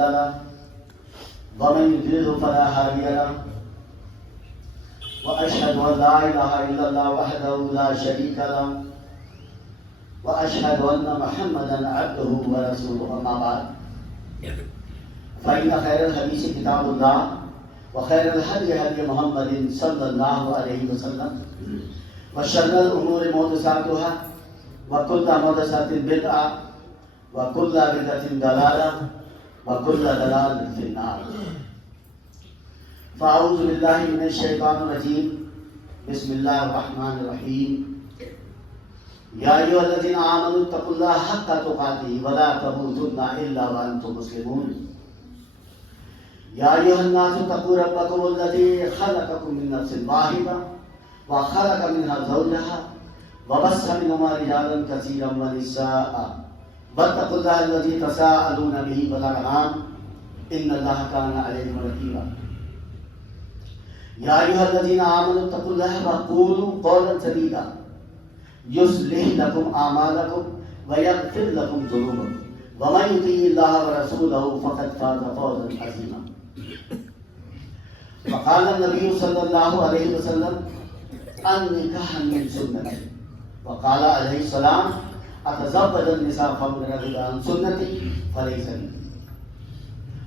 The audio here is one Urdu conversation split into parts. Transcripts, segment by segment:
له ومن يضلل فلا هادي له واشهد ان لا اله الا الله وحده لا شريك له واشهد ان محمدا عبده ورسوله اما بعد فان خير الحديث كتاب الله وخير الهدي هدي محمد صلى الله عليه وسلم وشر الامور محدثاتها وكل محدثة بدعة وكل بدعة ضلالة وكل ضلالة في النار. فأعوذ بالله من الشيطان الرجيم. بسم الله الرحمن الرحيم. يا أيها الذين آمنوا اتقوا الله حق تقاته ولا تموتن إلا وأنتم مسلمون. يا أيها الناس اتقوا ربكم الذي خلقكم من نفس واحدة وخلق منها زوجها وبث منهما رجالا كثيرا ونساء واتقوا الله الذي تساءلون به والأرحام إن الله كان عليكم رقيبا. يا أيها الذين آمنوا اتقوا الله وقولوا قولا سديدا يصلح لكم أعمالكم ويغفر لكم ذنوبكم ومن يطع الله ورسوله فقد فاز فوزا عظيما. وقال النبي صلى الله عليه وسلم النكاح من سنتي وقال عليه السلام اتزوج النساء فمن رغب عن سنتي فليس مني.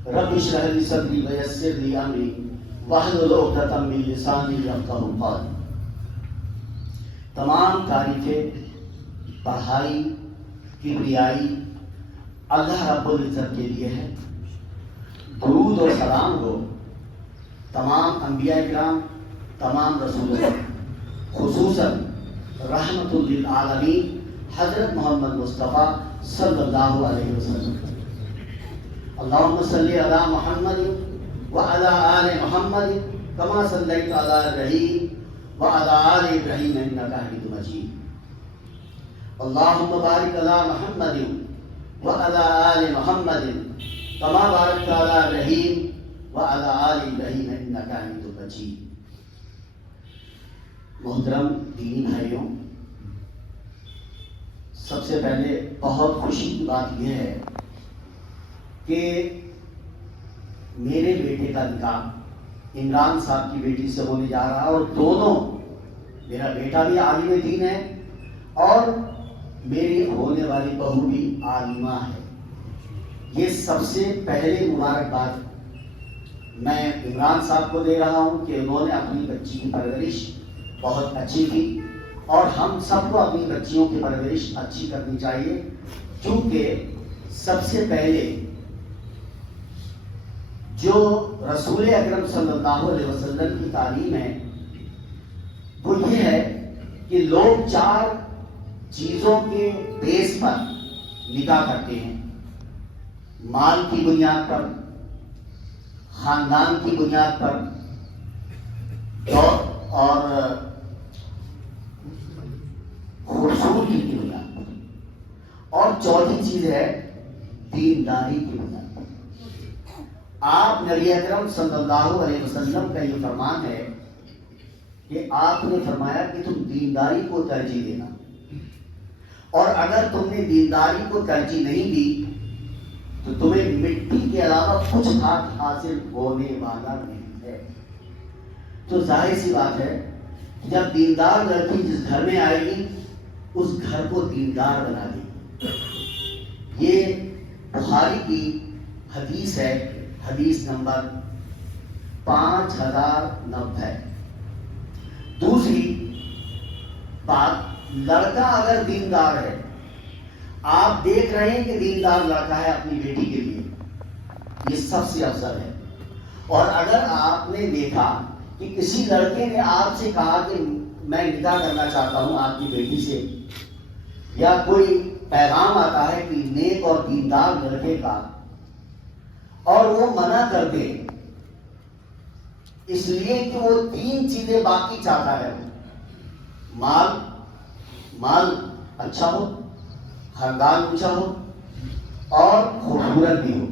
رب اشرح لي صدري ويسر لي امري واحلل عقدة من لساني يفقهوا قولي. تمام تعریفیں بڑھائی کبریائی اللہ رب العزت کے لیے ہے. درود اور سلام ہو تمام انبیاء کرام تمام رسولوں خصوصاً رحمت للعالمین حضرت محمد مصطفیٰ صلی اللہ علیہ وسلم. اللہم صلی علی محمد وعلی آل محمد کما صلیت علی ابراہیم وعلی آل ابراہیم انک حمید مجید. اللہم بارک علی محمد وعلی آل محمد کما بارکت علی ابراہیم وعلی آل ابراہیم انک حمید مجید. محترم دینی بھائیوں، سب سے پہلے بہت خوشی کی بات یہ ہے کہ میرے بیٹے کا نکاح عمران صاحب کی بیٹی سے ہونے جا رہا ہے، اور دونوں میرا بیٹا بھی عالم دین ہے اور میری ہونے والی بہو بھی عالمہ ہے. یہ سب سے پہلے مبارکباد میں عمران صاحب کو دے رہا ہوں کہ انہوں نے اپنی بچی کی پرورش بہت اچھی کی، اور ہم سب کو اپنی بچیوں کی پرورش اچھی کرنی چاہیے، کیونکہ سب سے پہلے جو رسول اکرم صلی اللہ علیہ وسلم کی تعلیم ہے وہ یہ ہے کہ لوگ 4 چیزوں کے بیس پر نکاح کرتے ہیں: مال کی بنیاد پر، خاندان کی بنیاد پر، اور خوبصورتی کی بنیاد پر، اور چوتھی چیز ہے دینداری کی بنیاد پر. آپ نبی اکرم صلی اللہ علیہ وسلم کا یہ فرمان ہے کہ آپ نے فرمایا کہ تم دینداری کو ترجیح دینا، اور اگر تم نے دینداری کو ترجیح نہیں دی تو تمہیں مٹی کے علاوہ کچھ حاصل ہونے والا نہیں ہے. تو ظاہر سی بات ہے جب دیندار لڑکی جس گھر میں آئے گی اس گھر کو دیندار بنا دے گی. یہ بخاری کی حدیث ہے، حدیث نمبر 5090. دوسری بات، لڑکا اگر دیندار ہے، آپ دیکھ رہے ہیں کہ دیندار لڑکا ہے اپنی بیٹی کے لیے، یہ سب سے افضل ہے. اور اگر آپ نے دیکھا کہ کسی لڑکے نے آپ سے کہا کہ میں نکاح کرنا چاہتا ہوں آپ کی بیٹی سے، یا کوئی پیغام آتا ہے کہ نیک اور دیندار لڑکے کا، اور وہ منع کر دے اس لیے کہ وہ 3 چیزیں باقی چاہتا ہے: مال اچھا ہو، خاندان اونچا ہو، اور خوبصورت بھی ہو،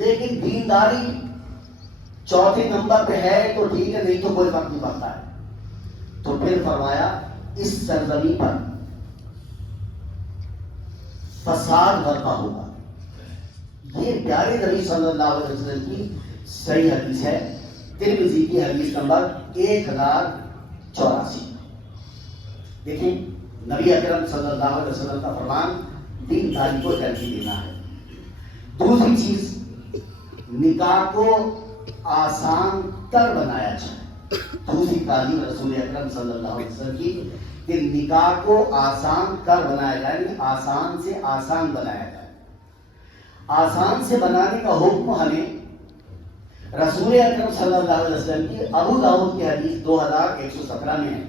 لیکن دینداری چوتھے نمبر پہ ہے تو ٹھیک ہے، نہیں تو کوئی فرق نہیں پڑتا ہے. تو پھر فرمایا اس سرزمین پر فساد برپا ہوگا. یہ پیارے نبی صلی اللہ علیہ وسلم کی صحیح حدیث ہے، ترمذی کی حدیث نمبر 1084۔ دیکھیں نبی اکرم صلی اللہ علیہ وسلم کا فرمان دین داری کو ترجیح دینا ہے۔ دوسری چیز، نکاح کو آسان تر بنایا جائے۔ دوسری تعلیم رسول اکرم صلی اللہ علیہ وسلم کی کہ نکاح کو آسان تر بنایا جائے، یعنی آسان سے آسان بنایا جائے۔ آسان سے بنانے کا حکم ہمیں رسول اکرم صلی اللہ علیہ وسلم کی ابو داؤد کی حدیث 2117 میں ہے۔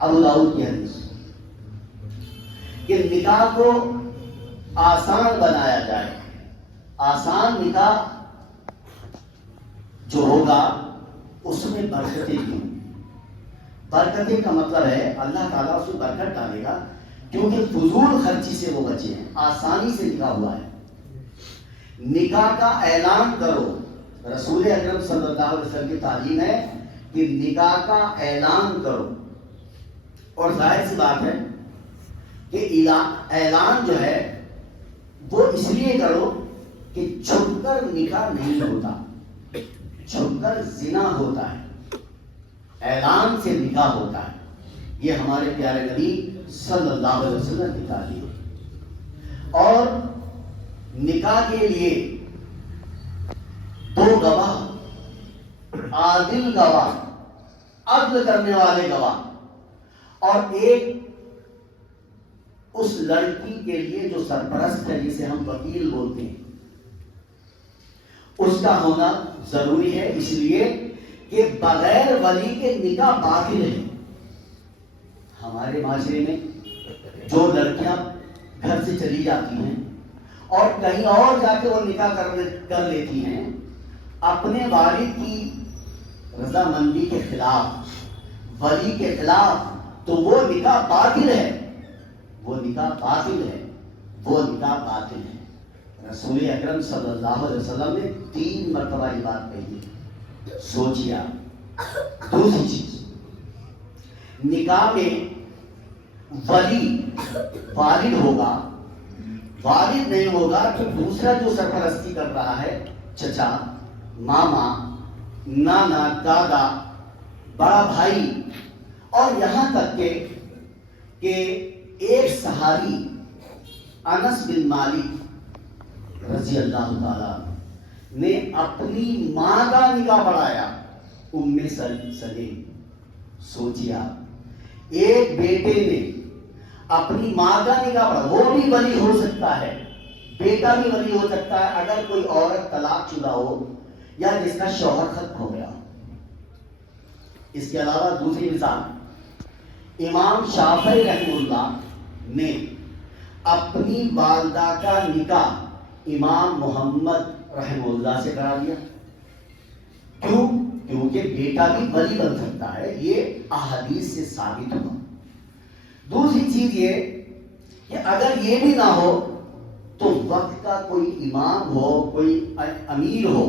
ابو داؤد کی حدیث کہ نکاح کو آسان بنایا جائے۔ آسان نکاح جو ہوگا اس میں برکتیں کیوں؟ برکتیں کا مطلب ہے اللہ تعالیٰ اس میں برکت ڈالے گا، کیونکہ فضول خرچی سے وہ بچے ہیں، آسانی سے نکاح ہوا ہے۔ نکاح کا اعلان کرو، رسول اکرم صلی اللہ علیہ وسلم کی تعلیم ہے کہ نکاح کا اعلان کرو، اور ظاہر سی بات ہے کہ اعلان جو ہے وہ اس لیے کرو کہ چھپ کر نکاح نہیں ہوتا، چھپ کر زنا ہوتا ہے، اعلان سے نکاح ہوتا ہے۔ یہ ہمارے پیارے نبی صلی اللہ علیہ وسلم کی تعلیم ہے۔ اور نکاح کے لیے 2 گواہ، عادل گواہ، عدل کرنے والے گواہ، اور ایک اس لڑکی کے لیے جو سرپرست ہے، جسے ہم وکیل بولتے ہیں، اس کا ہونا ضروری ہے، اس لیے کہ بغیر ولی کے نکاح باطل ہے۔ ہمارے معاشرے میں جو لڑکیاں گھر سے چلی جاتی ہیں اور کہیں اور جا کے وہ نکاح کر لیتی ہیں اپنے والد کی رضامندی کے خلاف، ولی کے خلاف، تو وہ نکاح باطل ہے، وہ نکاح باطل ہے، وہ نکاح باطل ہے۔ رسول اکرم صلی اللہ علیہ وسلم نے 3 مرتبہ یہ بات کہی ہے، سوچیے آپ۔ دوسری چیز، نکاح میں ولی والد ہوگا، والد نہیں ہوگا تو دوسرا جو سرپرستی کر رہا ہے، چچا، ماما، نانا، دادا، بڑا بھائی، اور یہاں تک کہ ایک صحابی انس بن مالک رضی اللہ تعالی نے اپنی ماں کا نکاح پڑھایا، ام سلیم۔ سوچیے آپ، ایک بیٹے نے اپنی ماں کا نکاح پڑھا، وہ بھی ولی ہو سکتا ہے، بیٹا بھی ولی ہو سکتا ہے اگر کوئی عورت طلاق شدہ ہو یا جس کا شوہر ختم ہو گیا۔ اس کے علاوہ دوسری مثال، امام شافعی رحمہ اللہ نے اپنی والدہ کا نکاح امام محمد رحمہ اللہ سے کرا دیا۔ کیوں؟ کیونکہ بیٹا بھی ولی بن سکتا ہے، یہ احادیث سے ثابت ہوا۔ دوسری چیز یہ کہ اگر یہ بھی نہ ہو تو وقت کا کوئی امام ہو، کوئی امیر ہو،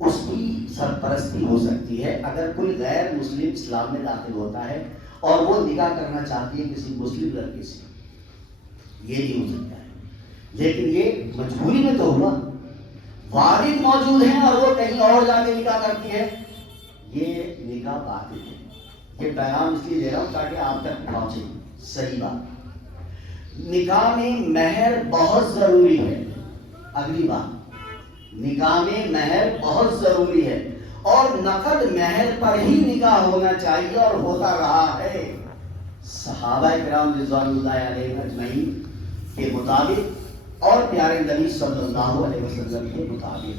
اس کی سرپرستی ہو سکتی ہے۔ اگر کوئی غیر مسلم اسلام میں داخل ہوتا ہے اور وہ نکاح کرنا چاہتی ہے کسی مسلم لڑکے سے، یہ نہیں ہو سکتا ہے، لیکن یہ مجبوری میں تو ہوا، والد موجود ہیں اور وہ کہیں اور جا کے نکاح کرتی ہے، یہ نکاح باطل ہے۔ یہ پیغام اس لیے دے رہا ہوں تاکہ آپ تک پہنچے۔ صحیح بات، نکاح میں مہر بہت ضروری ہے۔ اگلی بات، نکاح میں مہر بہت ضروری ہے، اور نقد مہر پر ہی نکاح ہونا چاہیے اور ہوتا رہا ہے صحابہ کرام رضوان اللہ علیہم اجمعین کے مطابق اور پیارے نبی صلی اللہ علیہ وسلم کے مطابق۔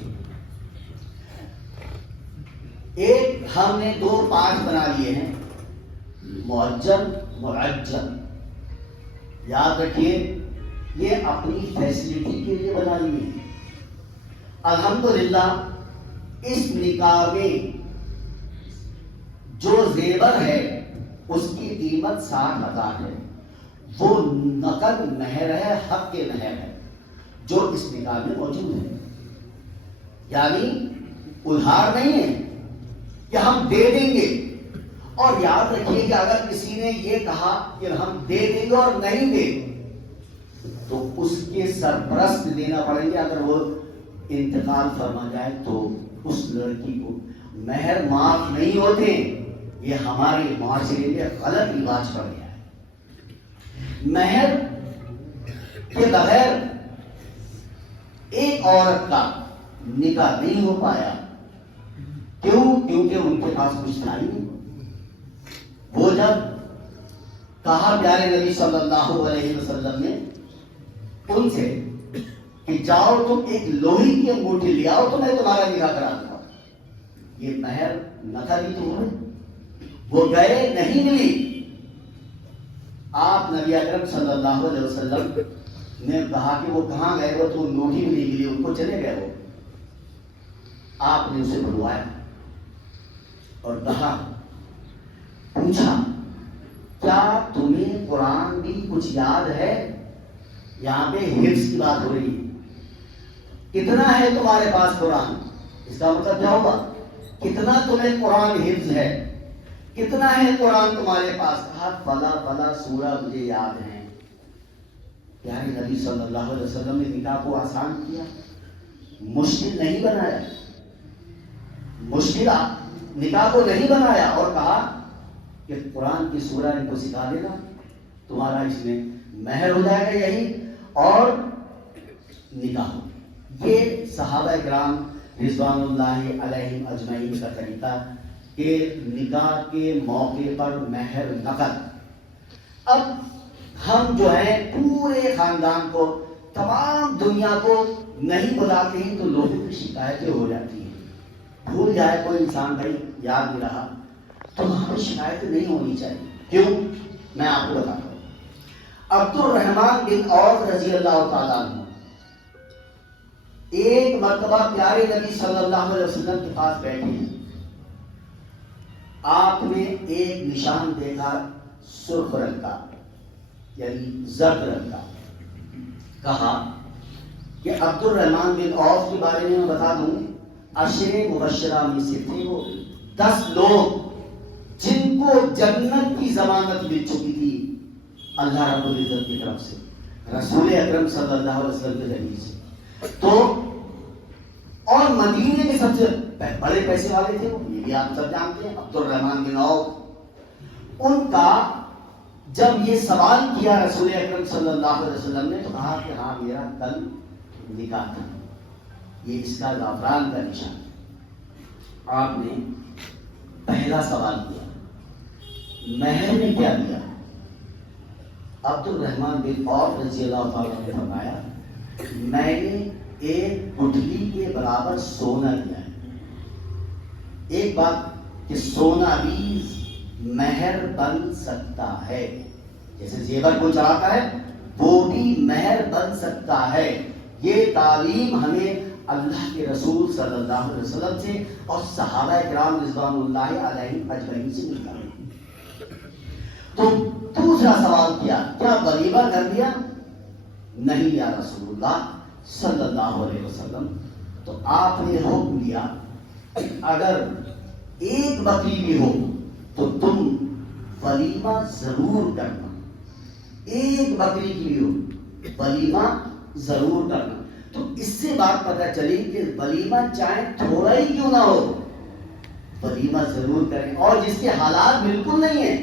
ایک ہم نے 2 پارٹ بنا لیے ہیں، معجل، معجل۔ یاد رکھیے یہ اپنی فیسلٹی کے لیے بنا لیے ہیں۔ الحمدللہ اس نکاح میں جو زیور ہے اس کی قیمت 60,000 ہے، وہ نقد مہر ہے، حق کے مہر ہے جو اس نکاح میں موجود ہے، یعنی ادھار نہیں ہے کہ ہم دے دیں گے۔ اور یاد رکھیے کہ اگر کسی نے یہ کہا کہ ہم دے دیں گے اور نہیں دے، تو اس کے سرپرست دینا پڑیں گے. اگر وہ انتقال فرما جائے تو اس لڑکی کو مہر معاف نہیں ہوتے. یہ ہمارے معاشرے میں غلط رواج پڑ گیا ہے. مہر کے بغیر ایک عورت کا نکاح نہیں ہو پایا. کیوں؟ کیونکہ ان کے پاس کچھ تھا ہی نہیں. وہ جب کہا پیارے نبی صلی اللہ علیہ وسلم نے ان سے کہ جاؤ تم ایک لوہی کی انگوٹھی لے آؤ تو میں تمہارا نکاح کرا دوں گا. یہ مہر نہ تھا بھی تمہیں. وہ گئے, نہیں ملی. آپ نبی اکرم صلی اللہ علیہ وسلم نے کہا کہ وہ کہاں گئے؟ وہ تو انگوٹھی بھی نہیں ملی ان کو, چلے گئے. وہ آپ نے اسے بلوایا اور کہا, پوچھا کیا تمہیں قرآن بھی کچھ یاد ہے؟ یہاں پہ حفظ کی بات ہو رہی ہے. کتنا ہے تمہارے پاس قرآن؟ اس کا مطلب کیا ہوگا؟ کتنا تمہیں قرآن حفظ ہے؟ کتنا ہے قرآن تمہارے پاس؟ کہا فلا فلا سورہ مجھے یاد ہے. پیارے نبی صلی اللہ علیہ وسلم نے نکاح کو آسان کیا, مشکل نہیں بنایا. مشکل نکاح کو نہیں بنایا اور کہا کہ قرآن کی سورہ ان کو سکھا دینا, تمہارا اس میں مہر ہو جائے گا یہی اور نکاح. یہ صحابہ کرام رضوان اللہ علیہم اجمعین کا طریقہ کہ نکاح کے موقع پر مہر نقد. اب ہم جو ہیں پورے خاندان کو, تمام دنیا کو نہیں بلاتے ہیں تو لوگوں کی شکایتیں ہو جاتی ہیں. بھول جائے کوئی انسان, بھائی یاد نہیں رہا, تو ہمیں شکایتیں نہیں ہونی چاہیے. کیوں؟ میں آپ کو بتاتا ہوں. عبد الرحمن بن عوف رضی اللہ تعالیٰ عنہ ایک مرتبہ پیارے نبی صلی اللہ علیہ وسلم کے پاس بیٹھے ہیں. آپ نے ایک نشان دیکھا سرخ رنگ کا, یعنی زرد رنگ کا. کہا کہ عبد الرحمن بن عوف کے بارے میں بتا دوں, عشرے مبشرہ میں سے تھے وہ 10 لوگ جن کو جنت کی ضمانت مل چکی تھی اللہ رب العزت کی طرف سے, رسول اکرم صلی اللہ علیہ وسلم کے ذریعے سے. تو اور مدینے کے سب سے بڑے پیسے والے تھے وہ, یہ بھی آپ سب جانتے ہیں, عبد الرحمن بن عوف. ان کا جب یہ سوال کیا رسول اکرم صلی اللہ علیہ وسلم نے تو کہا کہ ہاں میرا کل نکاح تھا, یہ اس کا زعفران کا نشان. آپ نے پہلا سوال کیا, مہر نے کیا دیا؟ عبد الرحمن بن عوف رضی اللہ تعالیٰ نے فرمایا, میں نے ایک گٹھلی کے برابر سونا دیا ہے. ایک بات کہ سونا بھی مہر بن سکتا ہے, جیسے زیور کو چڑھاتا ہے وہ بھی مہر بن سکتا ہے. یہ تعلیم ہمیں اللہ کے رسول صلی اللہ علیہ وسلم سے اور صحابہ کرام رضوان اللہ علیہم اجمعین سے ملتا ہے. تو دوسرا سوال کیا ولیمہ کر دیا؟ نہیں یا رسول اللہ صلی اللہ علیہ وسلم. تو آپ نے حکم دیا اگر ایک بکری بھی ہو تو تم ولیمہ ضرور کرنا. ایک بکری کی بھی ہو ولیمہ ضرور کرنا. تو اس سے بات پتہ چلی کہ ولیمہ چاہے تھوڑا ہی کیوں نہ ہو ولیمہ ضرور کریں. اور جس کے حالات بالکل نہیں ہیں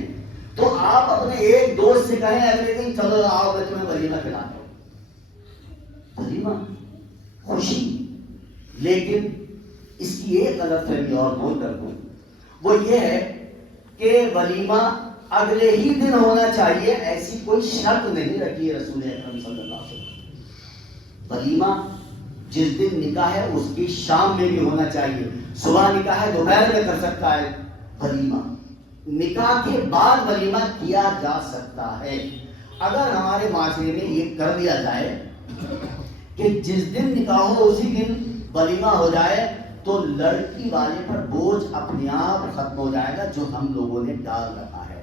تو آپ اپنے ایک دوست سے کہیں اگلے دن چلو آؤ میں تمہیں ولیمہ کھلاتا ہوں. ولیمہ خوشی. لیکن اس کی ایک غلط فہمی اور دور کر دوں, وہ یہ ہے کہ ولیمہ اگلے ہی دن ہونا چاہیے, ایسی کوئی شرط نہیں رکھی ہے رسول اکرم صلی اللہ علیہ وسلم. ولیمہ جس دن نکاح ہے اس کی شام میں بھی ہونا چاہیے. صبح نکاح ہے دوپہر میں کر سکتا ہے ولیمہ. نکاح کے بعد ولیمہ کیا جا سکتا ہے. اگر ہمارے معاشرے میں یہ کر دیا جائے کہ جس دن نکاح ہو اسی دن ولیمہ ہو جائے تو لڑکی والے پر بوجھ اپنے آپ ختم ہو جائے گا جو ہم لوگوں نے ڈال رکھا ہے.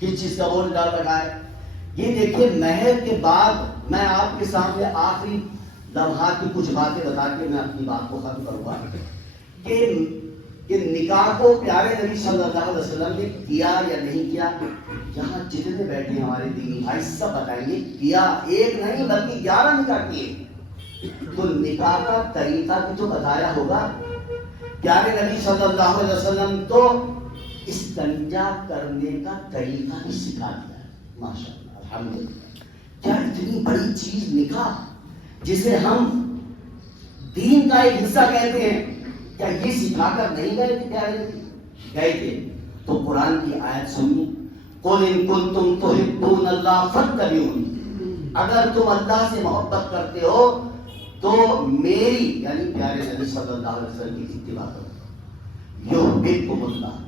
کس چیز کا بوجھ ڈال رکھا ہے؟ یہ دیکھیے مہر کے بعد میں آپ کے سامنے آخری لمحات کی کچھ باتیں بتا کے میں اپنی بات کو ختم کروں گا کہ کہ نکاح کو پیارے نبی صلی اللہ علیہ وسلم نے کیا یا نہیں کیا؟ یہاں جتنے بیٹھے ہیں ہمارے دینی بھائی سب بتائیں گے کیا، ایک نہیں بلکہ 11 نکاح کیے۔ تو نکاح کا طریقہ بھی تو بتایا ہوگا۔ پیارے نبی صلی اللہ علیہ وسلم تو استنجا کرنے کا طریقہ بھی سکھا دیا ہے، ماشاءاللہ الحمدللہ۔ کیا اتنی بڑی چیز نکاح، جسے ہم دین کا ایک حصہ کہتے ہیں، کیا یہ سکھا کر نہیں گئے تھے پیارے نبی؟ گئے تھے۔ تو قرآن کی آیت سنیے، قُلْ إِن كُنتُمْ تُحِبُّونَ اللَّهَ فَاتَّبِعُونِی، اگر تم اللہ سے محبت کرتے ہو تو میری یعنی پیارے نبی صلی اللہ علیہ وسلم کی اتباع کرو، یحببکم اللہ۔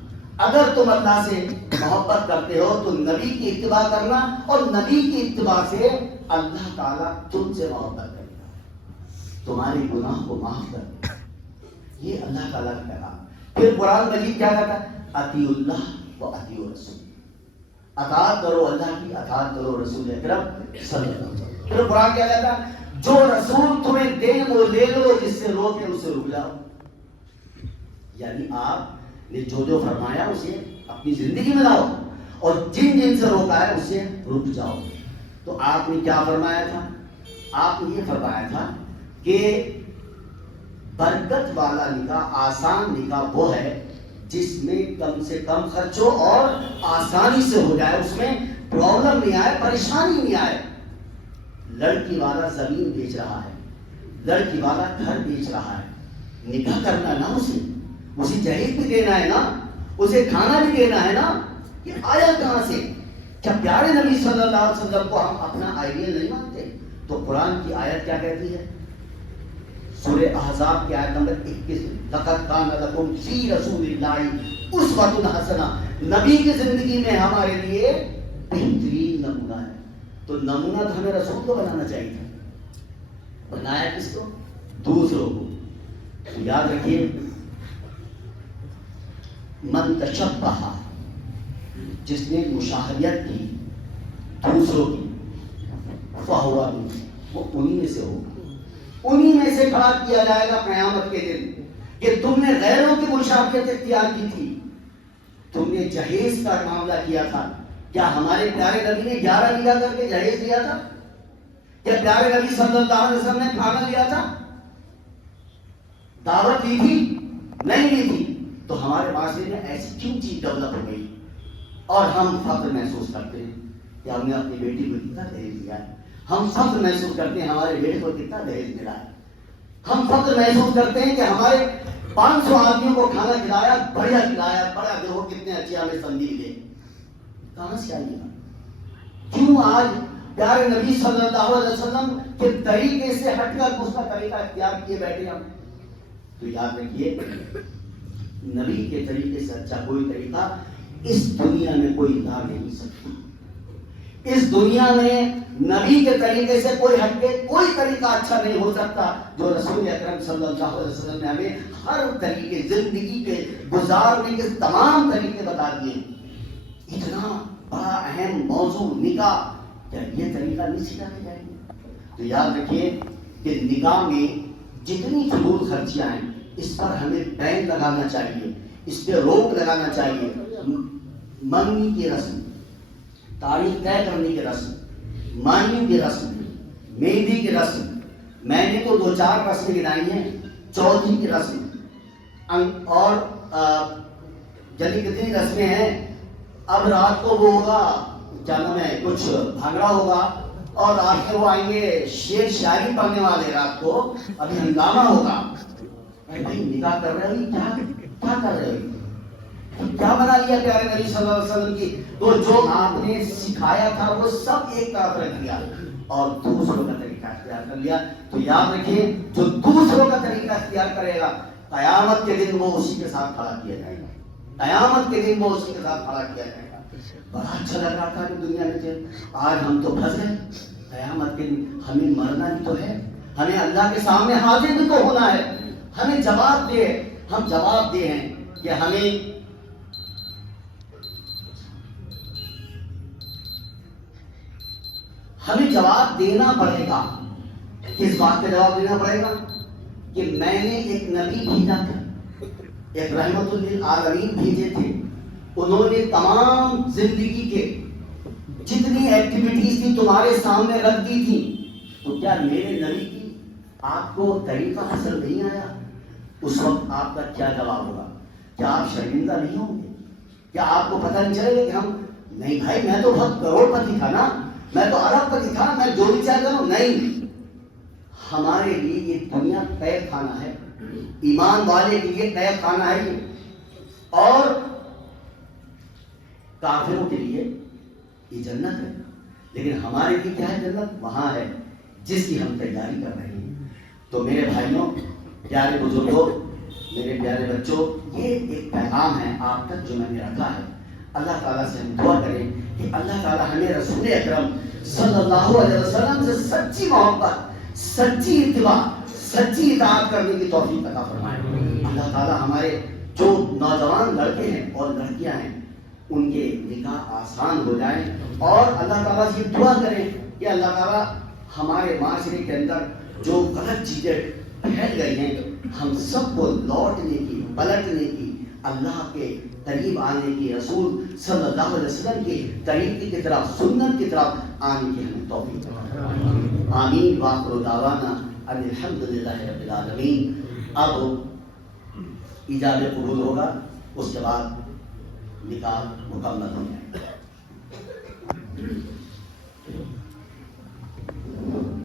اگر تم اللہ سے محبت کرتے ہو تو نبی کی اتباع کرنا، اور نبی کی اتباع سے اللہ تعالیٰ تم سے محبت کرے گا، تمہارے گناہ کو معاف کر دے گا۔ یہ اللہ تعالیٰ کا پیغام۔ پھر قرآن مجید کیا کہتا ہے؟ اطیعوا اللہ و اطیعوا الرسول، اطاعت کرو اللہ کی، اطاعت کرو رسول اکرم صلی اللہ علیہ وسلم۔ پھر قرآن کیا کہتا ہے؟ جو رسول تمہیں دے وہ لے لو، جس سے روکے اس سے رک جاؤ۔ یعنی آپ نے جو جو فرمایا اسے اپنی زندگی میں لاؤ، اور جن جن سے روکا ہے اس سے رک جاؤ۔ تو آپ نے کیا فرمایا تھا؟ آپ نے یہ فرمایا تھا کہ برکت والا نکاح، آسان نکاح وہ ہے جس میں کم سے کم خرچ ہو اور آسانی سے ہو جائے، اس میں پرابلم نہیں آئے، پریشانی نہیں آئے۔ لڑکی والا زمین بیچ رہا ہے، لڑکی والا گھر بیچ رہا ہے، نکاح کرنا نا، اسے جہیز بھی دینا ہے نا، اسے کھانا بھی دینا ہے نا۔ یہ آیا کہاں سے؟ کیا پیارے نبی صلی اللہ علیہ وسلم کو ہم اپنا آئیڈیل نہیں مانتے؟ تو قرآن کی آیت کیا کہتی ہے؟ سورہ احزاب کی آیت نمبر 21، لقد کان لکم فی رسول اللہ اسوۃ حسنہ، نبی کی زندگی میں ہمارے لیے بہترین نمونہ ہے۔ تو نمونہ تو ہمیں رسول کو بنانا چاہیے تھا، بنایا کس کو؟ دوسروں کو۔ تو یاد رکھیے، من تشبہ، جس نے مشاہدت کی دوسروں کی، فہو منہ، وہ انہی میں سے ہوگا، انہی میں سے کھڑا کیا جائے گا قیامت کے دن کہ تم نے غیروں کی مشابہت اختیار کی تھی، تم نے جہیز کا معاملہ کیا تھا۔ کیا ہمارے پیارے نبی نے 11 نکاح کر کے جہیز دیا تھا؟ کیا پیارے نبی صلی اللہ علیہ وسلم نے کھانا لیا تھا؟ دعوت دی تھی؟ نہیں لی تھی۔ تو ہمارے معاشرے میں ایسی کیوں چیز ڈیولپ ہو گئی اور ہم فخر محسوس کرتے ہیں کہ ہم نے اپنی بیٹی کو کتنا دہیج دیا ہے؟ ہم فخر محسوس کرتے ہیں ہمارے بیٹے کو کتنا دہیج ملا ہے؟ ہم فخر محسوس کرتے ہیں کہ ہمارے 500 آدمیوں کو کھانا کھلایا، بڑھیا کھلایا، بڑا گروہ کتنے اچھے ہمیں سمجھی گئے۔ کہاں سے آئی ہے؟ کیوں آج پیارے نبی صلی اللہ علیہ وسلم کے طریقے سے ہٹ کر اس کا طریقہ اختیار کیے بیٹھے ہم؟ تو یاد رکھیے، نبی کے طریقے سے اچھا کوئی طریقہ اس دنیا میں کوئی لا نہیں سکتا۔ اس دنیا میں نبی کے طریقے سے کوئی ہٹ کے کوئی طریقہ اچھا نہیں ہو سکتا جو رسول اکرم صلی اللہ علیہ وسلم نے ہمیں ہر طریقے زندگی کے گزارنے کے تمام طریقے بتا دیے۔ اتنا بڑا اہم موضوع نکاح، کیا یہ طریقہ نہیں سکھا کے جائیں گے؟ تو یاد رکھیے کہ نکاح میں جتنی فضول خرچیاں ہیں اس پر ہمیں بین لگانا چاہیے، اس پہ روک لگانا چاہیے۔ منگنی کی رسم، تاریخ طے کرنے کی رسم، مانگنی کی رسم، مہندی کی رسم، میں نے تو 2-4 رسمیں گنائی ہیں، چوتھی کی رسم، اور جلی کتنی رسمیں ہیں۔ اب رات کو وہ ہوگا کیا نام ہے، کچھ بھانگڑا ہوگا، اور رات میں وہ آئیں گے شعر شاعری پڑھنے والے، رات کو ابھی ہنگامہ ہوگا۔ بھائی نکاح کر رہے ہو، کیا کر رہے ہو؟ کیا بنا لیا پیارے نبی صلی اللہ علیہ وسلم کی؟ تو جو آپ نے سکھایا تھا وہ سب ایک طرف رکھ دیا اور دوسروں کا طریقہ اختیار کر لیا۔ تو یاد رکھیے، جو دوسروں کا طریقہ اختیار کرے گا قیامت کے دن وہ اسی کے ساتھ کھڑا کیا جائے گا، قیامت کے دن وہ اسی کے ساتھ کھڑا کیا جائے گا۔ بڑا اچھا لگ رہا تھا کہ دنیا میں تھے، آج ہم تو پھنس گئے۔ قیامت کے دن ہمیں مرنا بھی تو ہے، ہمیں اللہ کے سامنے حاضر بھی تو ہونا ہے، ہمیں جواب دے، ہم جواب دے ہیں کہ ہمیں جواب دینا پڑے گا۔ کس بات کا جواب دینا پڑے گا؟ کہ میں نے ایک نبی بھیجا تھا، ایک رحمت للعالمین بھیجے تھے. انہوں نے تمام زندگی کے جتنی ایکٹیویٹیز تھی تمہارے سامنے رکھ دی تھی. تو کیا میرے نبی کی آپ کو طریقہ پسند نہیں آیا؟ اس وقت آپ کا کیا جواب ہوگا؟ کیا آپ شرمندہ نہیں ہوں گے؟ کیا آپ کو پتہ نہیں چلے گا کہ ہم نہیں بھائی میں تو بہت کروڑ پتی تھا نا, میں تو ارب پتی تھا, میں جو بھی چاہ کروں. نہیں, ہمارے لیے یہ دنیا قید خانہ ہے, ایمان والے کے لیے قید خانہ ہے یہ, اور کافروں کے لیے یہ جنت ہے. لیکن ہمارے لیے کیا ہے؟ جنت وہاں ہے جس کی ہم تیاری کر رہے ہیں. تو میرے بھائیوں, پیارے بزرگوں, میرے پیارے بچوں, یہ ایک پیغام ہے آپ تک جو میں نے رکھا ہے. اللہ تعالیٰ سے ہم دعا کریں کہ اللہ تعالیٰ ہمیں رسول اکرم صلی اللہ علیہ وسلم سے سچی محبت, سچی اتباع, سچی اطاعت کرنے کی توفیق عطا فرمائے. اللہ تعالیٰ ہمارے جو نوجوان لڑکے ہیں اور لڑکیاں ہیں ان کے نکاح آسان ہو جائیں, اور اللہ تعالیٰ سے دعا کریں کہ اللہ تعالیٰ ہمارے معاشرے کے اندر جو غلط چیزیں پھیل گئی ہیں ہم سب کو لوٹنے کی, پلٹنے کی, اللہ کے قریب آنے کی, رسول صلی اللہ علیہ وسلم کے طریقے کی طرف, سنت کی طرف آنے کی ہمیں توفیق عطا. آمین. وآخر دعوانا ان الحمدللہ رب العالمین. اب ایجاب قبول ہوگا, اس کے بعد نکاح مکمل ہو جائے گا.